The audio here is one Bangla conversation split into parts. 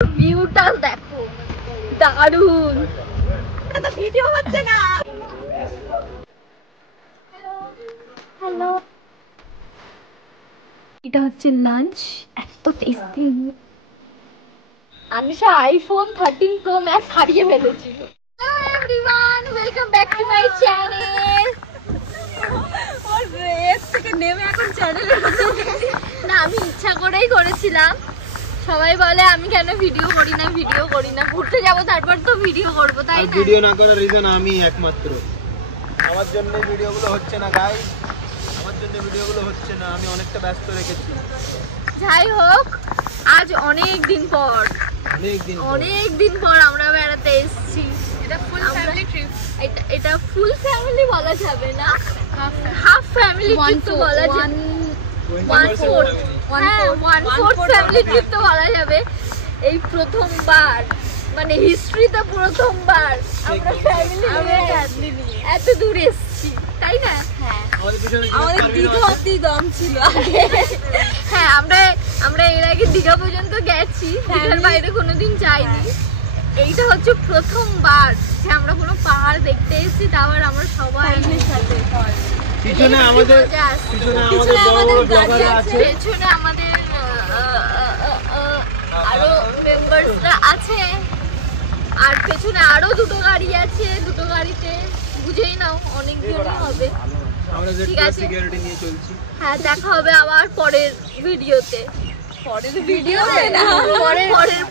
ভিউটা দেখো, দারুণ। এটা ভিডিও হচ্ছে না। হ্যালো, এটা হচ্ছে লাঞ্চ। এত tasty. Anisha iPhone 13 pro max হারিয়ে ফেলেছিল। Hello everyone, welcome back to my channel. Or race থেকে নেমে এখন চ্যানেলে না, আমি ইচ্ছা করেই করেছিলাম। সবাই বলে আমি কেন ভিডিও করি না, ঘুরতে যাব তারপর তো ভিডিও করব, তাই না? ভিডিও না করার রিজন আমি একমাত্র। আমার জন্য ভিডিওগুলো হচ্ছে না গাইস, আমার জন্য ভিডিওগুলো হচ্ছে না, আমি অনেকটা ব্যস্ত রেখেছি। যাই হোক, আজ অনেক দিন পর আমরা বেড়াতে এসেছি। এটা ফুল ফ্যামিলি ট্রিপ। এটা ফুল ফ্যামিলি বলা যাবে না, হাফ ফ্যামিলি ট্রিপ তো বলা যাবে। 1/4 ফ্যামিলি ট্রিপ তো বলা যাবে। এই প্রথমবার, মানে হিস্ট্রিতে প্রথমবার আমরা ফ্যামিলি নিয়ে এত দূর এসেছি, তাই না? হ্যাঁ, আমাদের দীঘা অবধি দম ছিল আগে। হ্যাঁ, আমরা এর আগে দীঘা পর্যন্ত গেছি, দীঘার বাইরে কোনোদিন যাইনি। এইটা হচ্ছে প্রথমবার যে আমরা কোনো পাহাড় দেখতে এসেছি, তারপর আমরা সবাই সাথে। পেছনে আমাদের আরো মেম্বারসরা আছে, আর পেছনে আরো দুটো গাড়ি আছে। দুটো গাড়িতে বুঝেই নাও অনেক জনই হবে। ঠিক আছে, হ্যাঁ, দেখা হবে আবার পরের ভিডিওতে।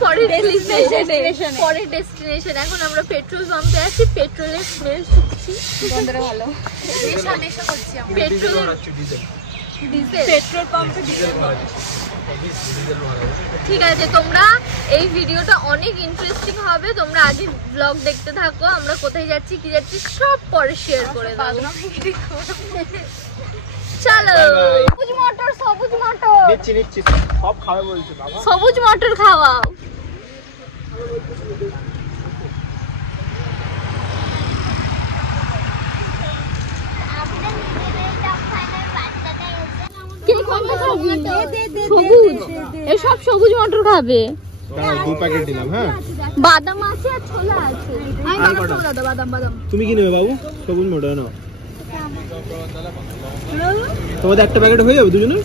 পরের ডেস্টিনেশন। এখন আমরা পেট্রোল পাম্পে আছি, পেট্রোলের স্মেল শুকছি। গন্ধটা ভালো, নেশা করছি আমরা। পেট্রোল পাম্পে ডিজেল। ঠিক আছে, তোমরা এই ভিডিওটা অনেক ইন্টারেস্টিং হবে, তোমরা আগে ব্লগ দেখতে থাকো। আমরা কোথায় যাচ্ছি, কি যাচ্ছি সব পরে শেয়ার করে দেবো। চলো, সবুজ মটর নিচ্ছি সব খাবে বলছে বাবা। সবুজ মটর খাওয়াও। সব সবুজ মটর খাবে। 2 প্যাকেট দিলাম। হ্যাঁ, বাদাম আছে আর ছোলা আছে। বাদাম তুমি কি নেবে বাবু? সবুজ মটর নাও। তোমাদের একটা প্যাকেট হয়ে যাবে দুজনের?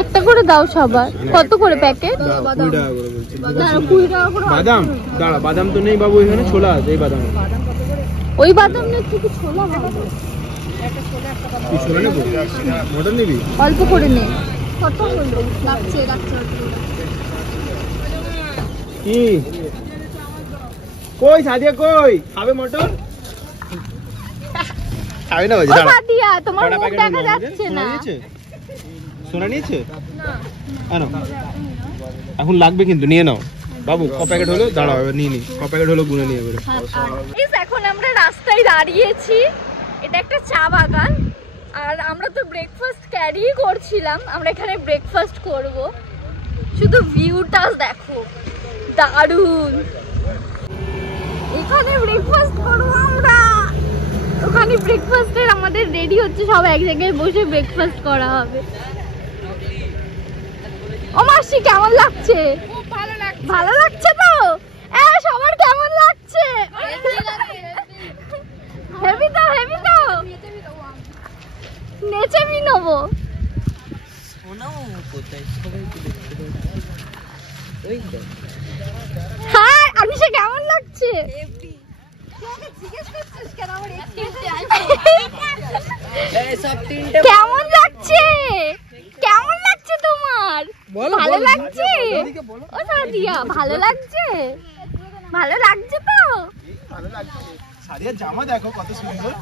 একটা করে দাও সবার। কত করে প্যাকেট? 20 টাকা করে বলছি। 20 টাকা করে বাদাম। দাঁড়া, বাদাম তো নেই বাবু, এখানে ছোলা আছে। এই বাদাম, ওই বাদাম নেই, ঠিক ছোলা ভালো। একটা ছোলা, একটা বাদাম। তুই ছোলা নেবি? মটর নিবি? অল্প করে নে। কত হলো? লাগছে। কি কই সাদিয়া, কই খাবে মটর? খাবে না বাজি। দাঁড়া, সাদিয়া তোমার মুখ দেখা যাচ্ছে না। সোনা নিয়েছে না? আনো, এখন লাগবে কিন্তু, নিয়ে নাও বাবু। ক প্যাকেট হলো? দাঁড়াও, এবার নিয়ে নি। ক প্যাকেট হলো গুনে নিয়ে এবারে। এখন আমরা রাস্তায় দাঁড়িয়েছি। এটা একটা চা বাগান, আর আমরা তো ব্রেকফাস্ট ক্যারি করছিলাম। আমরা এখানে ব্রেকফাস্ট করব। শুধু ভিউটা দেখো, দারুণ। এখানে ব্রেকফাস্ট করবো আমরা। ওখানে ব্রেকফাস্টের আমাদের রেডি হচ্ছে, সব এক জায়গায় বসে ব্রেকফাস্ট করা হবে। ও মাসি, কেমন লাগছে? ভালো লাগছে তো? সবার কেমন লাগছে? হেভি তো নেচে বি নেবো। হ্যাঁ, আনিশা কেমন লাগছে? কেমন লাগছে তোমার? ভালো লাগছে? ও সাদিয়া, ভালো লাগছে তো? সাদিয়া জামা দেখো কত সুন্দর।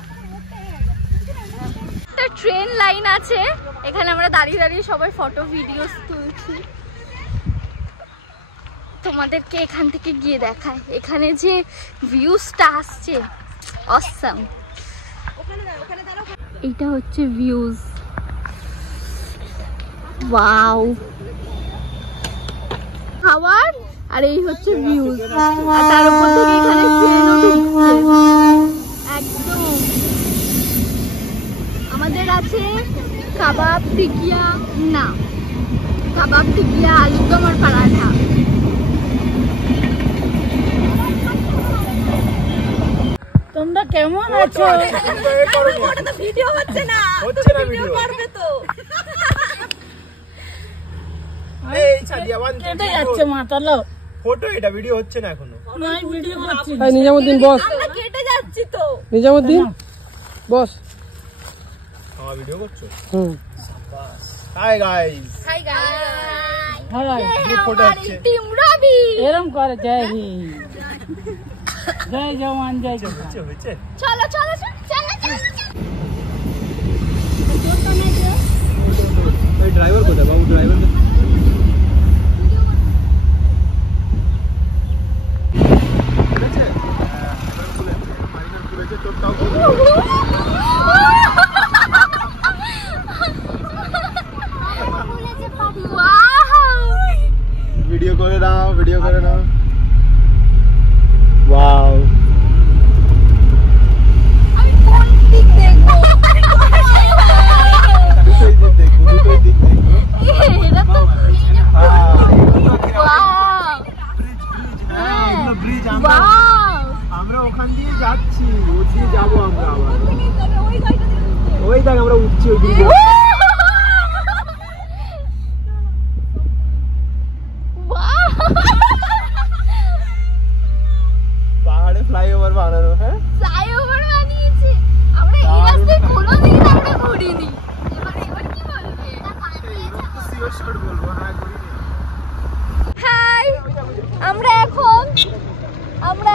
একটা ট্রেন লাইন আছে, এখানে আমরা দাঁড়িয়ে সবাই ফটো ভিডিওস তুলছি। তোমাদেরকে এখান থেকে গিয়ে দেখায়, এখানে যে ভিউজটা আসছে অসাম। এইটা হচ্ছে ভিউজ, ওয়াও। খাবার আর এই হচ্ছে ভিউজ, আর তার উপর থেকে এখানে ট্রেনও ঢুকছে একদম। আমাদের আছে কাবাব, টিকিয়া, আলুর দম আর পরাঠা। কেমন আছো? ভিডিও হচ্ছে না, ভিডিও করবে তো। এই ছাড়িয়া বানতে কেটে যাচ্ছে মাতালো। ফটো এটা ভিডিও হচ্ছে না এখনো। নাই ভিডিও করছি। ভাই নিজামুদ্দিন বস। আমরা কেটে যাচ্ছি তো। নিজামুদ্দিন বস। আমার ভিডিও করছো? হুম। Hi guys. Hi guys. Hi photo হচ্ছে। টিম রবি। এরম করে জয় হিন্দ। জয় জওয়ান জয় কিষান। হচ্ছে চলো চলো চলো চলো চলো। ওই ড্রাইভার কোথায় বাবু? ড্রাইভার ভিডিও করে নাও, ভিডিও করে নাও। ওয়াও, আমি কোন দিক দেখবো? দুটোই দিক দেখবো, দুটোই দিক দেখবো। এরা তো ব্রিজ ওয়াও। আমরা ওখান দিয়ে যাচ্ছি, ওই দিয়ে যাবো আমরা আবার। ওই দেখ আমরা উঠছি ওই ব্রিজে। পাহাড়ে ফ্লাইওভার বানানো। হ্যাঁ, ফ্লাইওভার বানিয়েছে। আমরা এই রাস্তায় কোনোদিন আমরা ঘুরিনি। এবার কি বলবে? শিওর শট বলবো। হ্যাঁ, হাই, আমরা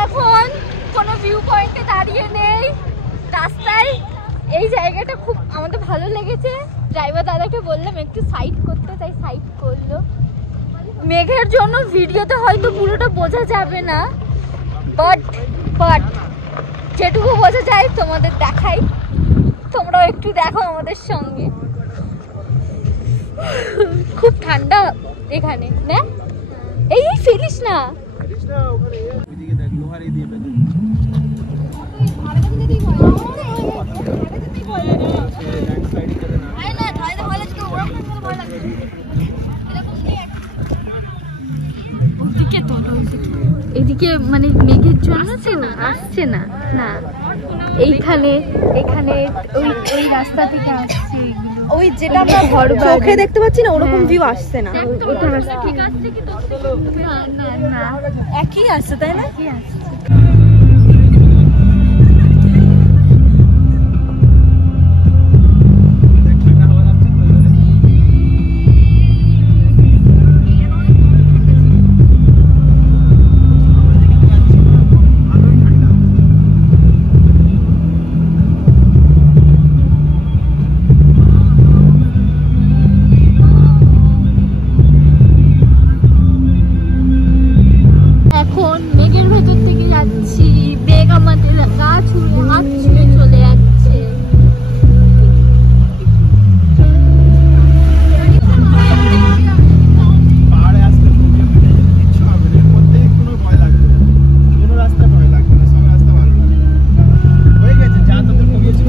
এখন কোনো ভিউ পয়েন্টে দাঁড়িয়ে নেই, রাস্তায়। এই জায়গাটা খুব আমাদের ভালো লেগেছে। ড্রাইভার দাদাকে বললাম একটু সাইড করতে, তাই সাইড করলো। মেঘের জন্য ভিডিওতে হয়তো পুরোটা বোঝা যাবে না, বাট যেটুকু বোঝা যায় তোমাদের দেখাই। তোমরাও একটু দেখো আমাদের সঙ্গে। খুব ঠান্ডা এখানে না? এই ফেলিস না। ওখানে ওইদিকে দেখ, লোহার এই দিয়ে পেতে। এদিকে মানে মেঘের জন্য আসছে না। না, এইখানে ওই রাস্তা থেকে আসছে এগুলো। ওই যেটা আমরা চোখে দেখতে পাচ্ছি না ওরকম ভিউ আসছে না। ওটা রাস্তা ঠিক আছে কি? না না, একই আসছে তাই না? কি আসছে? এখন মেঘের ভেতর থেকে যাচ্ছি, বেগ আমাদের গা ছুঁয়ে হাত ছুঁয়ে চলে যাচ্ছে। পাহাড়ে আসতে কিচ্ছু হবে না, কোথায় কোনো ভয় লাগবে না, কোনো রাস্তা ভয় লাগবে না, সব রাস্তা ভালো লাগবে। হয়ে গেছে যা তোদের কমিয়েছিল।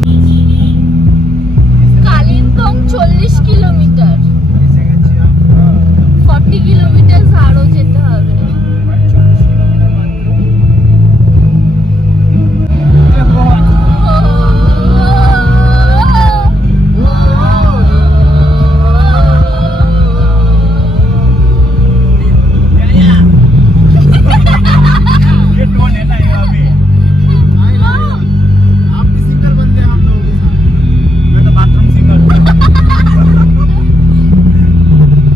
কালিম্পং 40 কিলোমিটার, এসে গেছি আমরা। 40 কিলোমিটার আরো যেতে হবে। ये टोन है ना ये अभी। आप भी सिंगल बनते हैं हम लोगों के साथ। मैं तो बाथरूम सिंगल हूँ।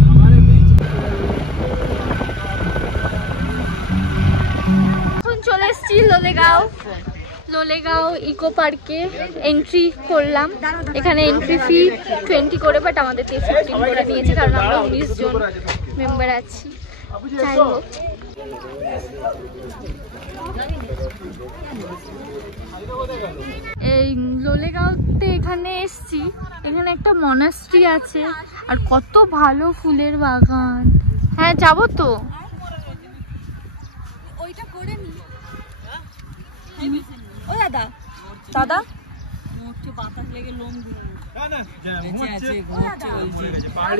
हमारे बीच এখন চলে এসেছি লোলেগাঁও ইকো পার্কে। এন্ট্রি করলাম। এখানে এন্ট্রি ফি 20 করে, বাট আমাদের 15 করে নিয়েছে কারণ আমরা 19 জন মেম্বার আছি। যাই হোক, এই লোলেগাঁওতে এখানে এসছি। এখানে একটা মনাস্ট্রি আছে আর কত ভালো ফুলের বাগান। হ্যাঁ, যাবো তো। ওইটা করে নি। ও দাদা দাদা মোটে বাতাস লেগে লোম ঘুরে না না ঘুমোচ্ছে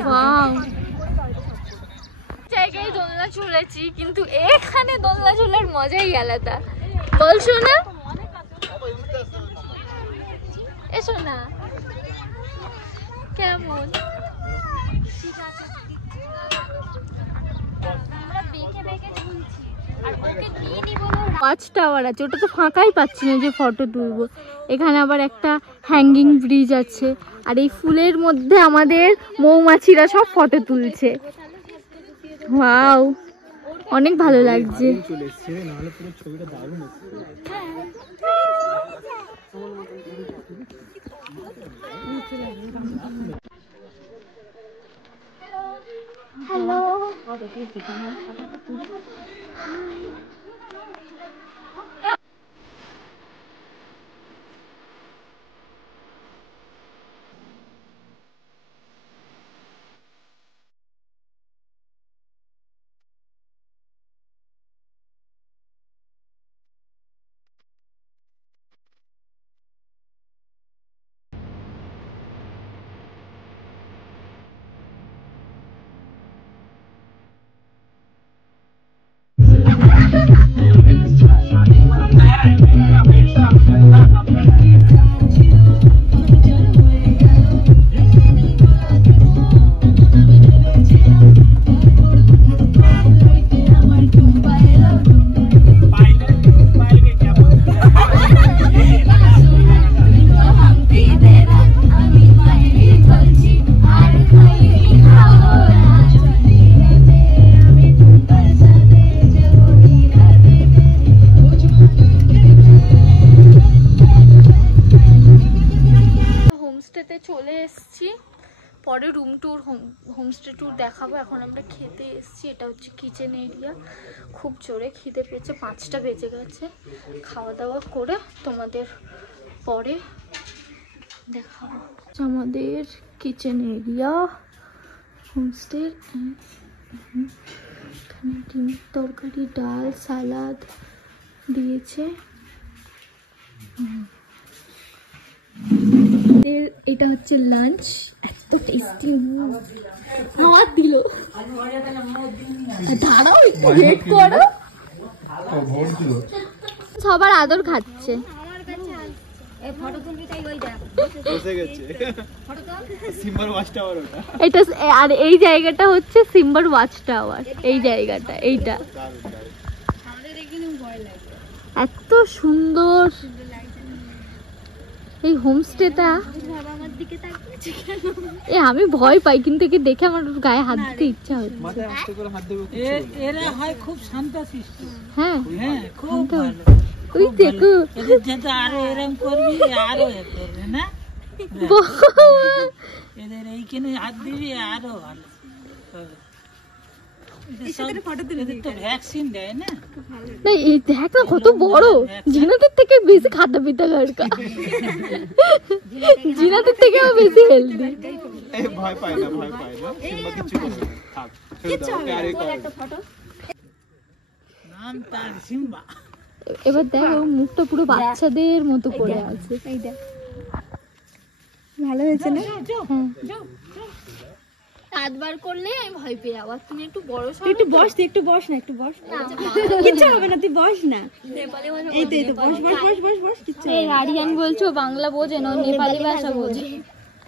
ওয়াও, জায়গায় দোলনা ঝুলেছি, কিন্তু এখানে দোলনা ঝুলার মজাই আলাদা। বলছো না? এসো না। কেমন? ওয়াচ টাওয়ার আছে, ওটা তো ফাঁকাই পাচ্ছি না যে ফটো তুলবো। এখানে আবার একটা হ্যাঙ্গিং ব্রিজ আছে, আর এই ফুলের মধ্যে আমাদের মৌমাছিরা সব ফটো তুলছে। ওয়াও, অনেক ভালো লাগছে। চলে এসছে, নাহলে পুরো ছবিটা দারুণ এসছে। হ্যালো। চলে এসেছি, পরে রুম ট্যুর হোমস্টে ট্যুর দেখাবো। এখন আমরা খেতে এসেছি, এটা হচ্ছে কিচেন এরিয়া। খুব জোরে খিদে পেয়েছে, 5টা বেজে গেছে। খাওয়া দাওয়া করে তোমাদের পরে দেখাবো। আমাদের কিচেন এরিয়া হোমস্টের। এখানে ডিমের তরকারি, ডাল, সালাদ দিয়েছে। এটা হচ্ছে লাঞ্চ, এত টেস্টি। হাত দিল, দাঁড়াও একটু ওয়েট করো। সবার আদর খাচ্ছে। এটা আর এই জায়গাটা হচ্ছে সিম্বার ওয়াচ টাওয়ার। এই জায়গাটা, এইটা এত সুন্দর। এই হোমস্টেটা আমি ভয় পাই, কিন্তু একে দেখে আমার গায়ে হাত দিতে ইচ্ছা হয়। এরা হয় খুব শান্তশিষ্ট। হ্যাঁ হ্যাঁ, খুব ভালো। ওই দেখো, এদের যাতে আরো এরকম করবি, আরো করবে না, এদের এইখানে হাত দিবি আরো ভালো হবে। ভ্যাকসিন দেয় না, এই দেখ না কত বড়। জিনাদের থেকে বেশি খাতা পিতা লড়কা, জিনাদের থেকে বেশি হেলদি। ভয় পায় না, ভয় পায় না, সিম্বা কিছু করবে না। থাক, ছেড়ে দাও, আরে একটা ফটো। নাম তার সিম্বা। এবার দেখ, ওর মুখটা পুরো বাচ্চাদের মতো করে আছে। এই দেখ, ভালো হয়েছে না? হাতবার করলে আমি ভয় পেয়ে যাবো। তুমি একটু বড় সরো, একটু বস, তুই একটু বস না, একটু বস না, কিচ্ছু হবে না, তুই বস না। এই তো, এই তো, বস বস বস বস বস, কিচ্ছু হবে না। আরিয়ান বলছো বাংলা বোঝে না, নেপালি ভাষা বোঝে।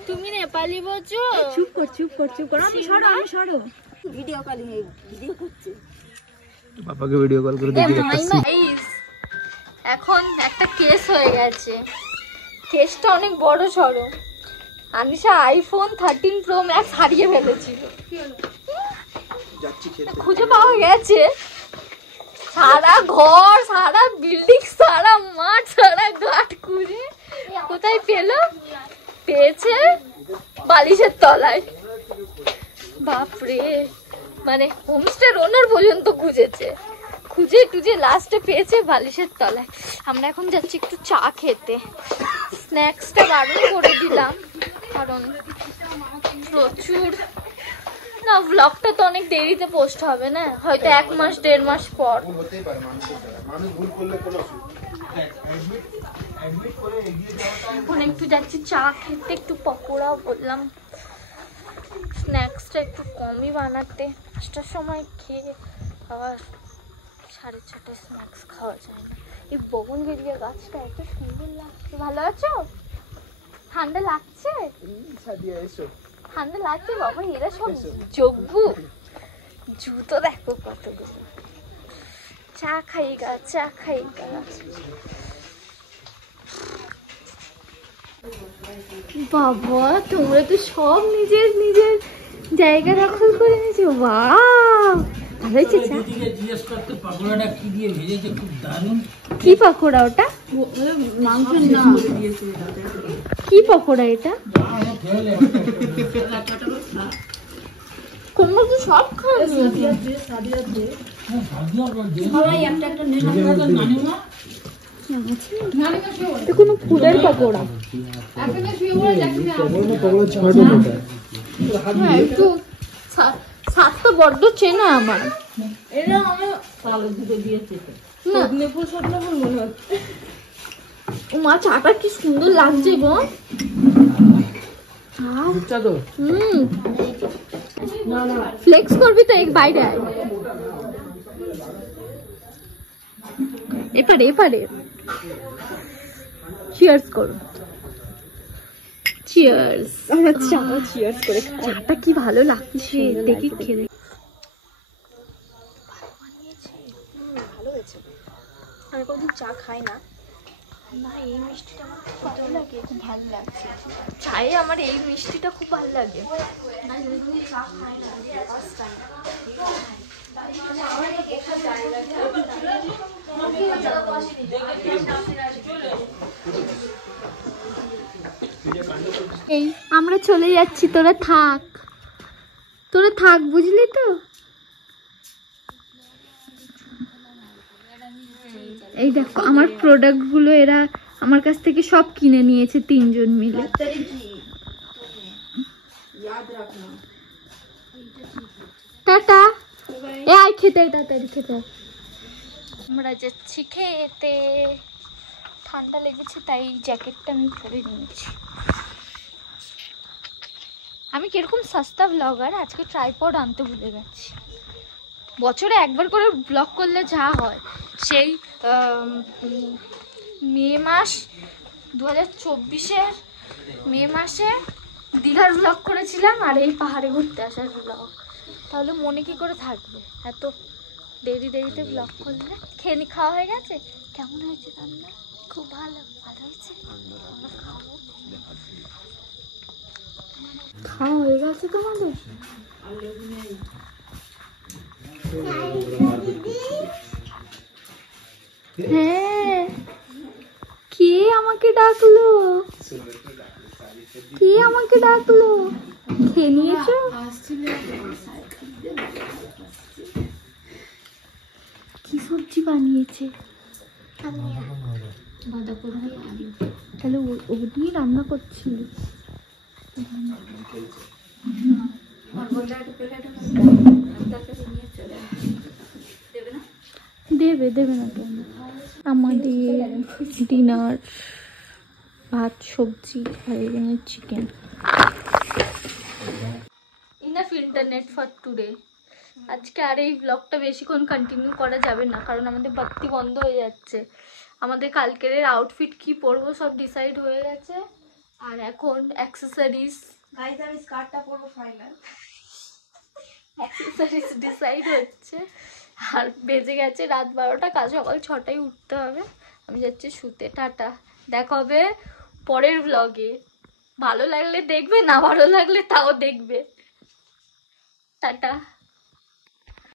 তুমি নেপালি বোঝো? চুপ কর, চুপ কর, চুপ কর। আমি সরো, আমি সরো। ভিডিও কলিং, ভিডিও করছে। পাপাকে ভিডিও কল করে দেখি রাখছি। এখন একটা কেস হয়ে গেছে। কেসটা অনেক বড় সড়ো। আনিশা আইফোন 13 প্রো ম্যাক্স হারিয়ে ফেলেছিল, খুঁজে পাওয়া গেছে। সারা ঘর, সারা বিল্ডিং, সারা মাঠ, সারা ঘাট খুঁজে কোথায় পেলো? পেয়েছে বালিশের তলায়। বাপরে, মানে হোমস্টের ওনার পর্যন্ত খুঁজেছে, খুঁজে টুজে লাস্টে পেয়েছে বালিশের তলায়। আমরা এখন যাচ্ছি একটু চা খেতে। স্ন্যাক্সটা বারণ করে দিলাম, কারণ প্রচুর না, ব্লগটা তো অনেক দেরিতে পোস্ট হবে না, হয়তো 1 মাস 1.5 মাস পর। এখন একটু যাচ্ছি চা খেতে, একটু পকোড়া বললাম, স্ন্যাক্সটা একটু কমই বানাতে। 5টার সময় খেয়ে আবার 6:30 স্ন্যাক্স খাওয়া যায় না। এই বগনভেলিয়া গাছটা এত সুন্দর লাগছে। ভালো আছো? ঠান্ডা লাগছে? ঠান্ডা লাগছে বাবা, এরা সব যোগ্য। জুতো দেখো কতগুলো। চা খাইগা, চা খাইগা। বাবা তোমরা তো সব নিজের নিজের জায়গা দখল করে নিয়েছো। বাহ, ভালো হয়েছে চা। জিজ্ঞেস করতে পাকোড়াটা কি দিয়ে ভেজেছে, খুব দারুণ। কি পকোড়া ওটা? মাংসের না কি পকোড়া এটা? তোমরা তো সব খাও। এটা কোনো ফুলের পকোড়া। হ্যাঁ, একটু স্বাদটা বড্ড চেনা আমার। এটা আমার কালো দুটো দিয়েছে না মনে হচ্ছে। মা চাটা কি সুন্দর লাগছে গো। ফ্লেক্স করবি তো, এক বাইরে আয়। এপারে এপারে। চিয়ার্স করো। চিয়ার্স। আচ্ছা চিয়ার্স করে চাটা কি ভালো লাগছে, দেখি খেয়ে। ভালো হয়েছে। আমি কোনদিন চা খাই না। না, এই মিষ্টিটা আমার খুব ভালো লাগে, খুব ভালো লাগছে। চায়ে আমার এই মিষ্টিটা খুব ভালো লাগে। এই আমরা চলে যাচ্ছি, তোরা থাক, তোরা থাক, বুঝলি তো? এই দেখো আমার প্রোডাক্ট গুলো এরা আমার কাছ থেকে সব কিনে নিয়েছে তিনজন মিলে। টাটা। এ আয় খেতে, তাড়াতাড়ি খেতে। আমরা যাচ্ছি খেতে। ঠান্ডা লেগেছে তাই জ্যাকেটটা আমি পরে নিয়েছি। আমি কিরকম সস্তা ব্লগার, আজকে ট্রাইপড আনতে ভুলে গেছি। বছরে একবার করে ব্লগ করলে যা হয়, সেই মে মাস 2024-এর মে মাসে দীঘার ব্লগ করেছিলাম, আর এই পাহাড়ে ঘুরতে আসার ব্লগ। তাহলে মনে কি করে থাকবে এত দেরিতে ব্লগ করলে? খাওয়া হয়ে গেছে? কেমন হয়েছে রান্না? খুব ভালো, ভালো হয়েছে। খাওয়া হয়ে গেছে তোমাদের? হ্যাঁ, কে আমাকে ডাকলো? কে আমাকে ডাকলো? খেয়ে নিয়েছো? কি সবজি বানিয়েছে? তাহলে ও দিয়ে রান্না করছিল। দেবে না কেন? আমাদের ডিনার ভাত, সবজি আর এখানে chicken. Enough internet for today. আজকে আর এই ব্লগটা বেশিক্ষণ কন্টিনিউ করা যাবে না, কারণ আমাদের বাতি বন্ধ হয়ে যাচ্ছে। আমাদের কালকের আউটফিট কি পরবো সব ডিসাইড হয়ে গেছে, আর এখন অ্যাক্সেসরিজ, গাইস আমি স্কার্টটা পরবো ফাইনাল। অ্যাক্সেসরিজ ডিসাইড হচ্ছে। আর বেজে গেছে রাত 12টা, কাল সকাল 6টায় উঠতে হবে। আমি যাচ্ছি শুতে। টাটা, দেখা হবে পরের ব্লগে। ভালো লাগলে দেখবে, না ভালো লাগলে তাও দেখবে। টাটা।